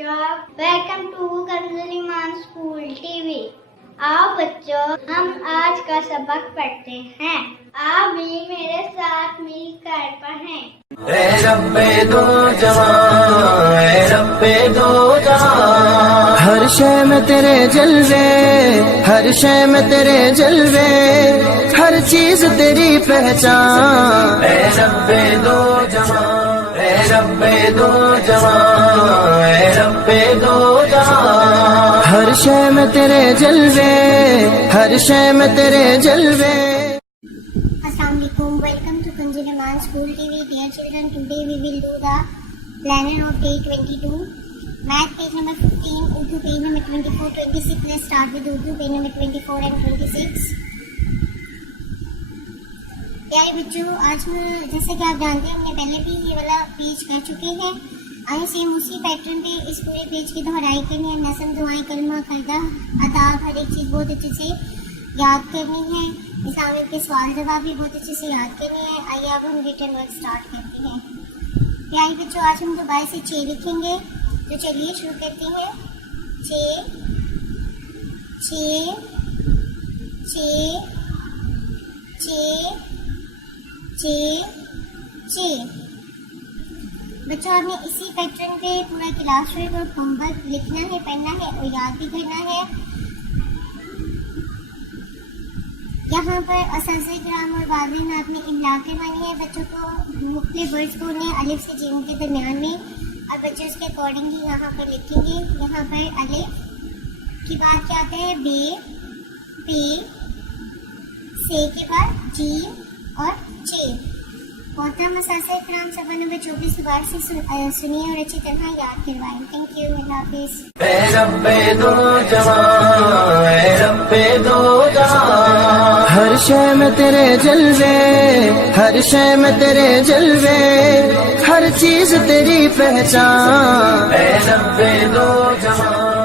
बच्चों, welcome to कंजुलीमान school TV. आओ बच्चों, हम आज का सबक पढ़ते हैं। आप भी मेरे साथ मिलकर पढ़ें। ए रब्बे दो जवां, ए रब्बे दो जवां, हर शय में तेरे जलवे, हर शय में तेरे जलवे, हर चीज तेरी पहचान। ए रब्बे दो जवां, ए रब्बे दो जवां, ए रब्बे दो जवां, हर शय में तेरे जलवे, हर शय में तेरे जलवे। Assalamualaikum. Welcome to Kanjuliman School TV. Dear children, today we will do the planner of day 22. Math page number 15, Urdu page number 24, 26. Let's start with Urdu page number 24 and 26. प्यारे बच्चों, आज मैं जैसे कि आप जानते हैं हमने पहले भी ये वाला पेज कर चुके हैं। आइए सेम उसी पैटर्न पे इस पूरे पेज की दोहराई करनी है। नस्म, दुआएं, कलमा, करदा, अदाब, हर एक चीज़ बहुत अच्छे से याद करनी है। इस्लामिक के सवाल जवाब भी बहुत अच्छे से याद करनी है। आइए अब हम रिटन वर्क स्टार्ट करते हैं। प्यारे बच्चों, आज हम दोबारा से 6 लिखेंगे, तो चलिए शुरू करते हैं। 6 6 6 6 बच्चों, आपने इसी पैटर्न पे पूरा क्लास वर्क और होमवर्क लिखना है, पढ़ना है और याद भी करना है। यहाँ पर असाज़े ग्राम और वाज़े में आपने इमला करवानी है बच्चों को। मुख्तलिफ वर्ड्स को उन्हें अलिफ से जीम के दरमियान में, और बच्चे उसके अकॉर्डिंगली यहाँ पर लिखेंगे। यहाँ पर अलिफ की बात क्या आता है, बे, पे, से के बाद जी और चे। मोहतरम असाज़े ग्राम सफ़ा नंबर 24 दोबारा से सुनिए और अच्छी तरह याद करवाएं। थैंक यू, अल्लाह हाफिज़। ए रब्बे दो जवां, ए रब्बे दो जवां, हर शय में तेरे जलवे, हर शय में तेरे जलवे, हर चीज तेरी पहचान। ए रब्बे दो जवां।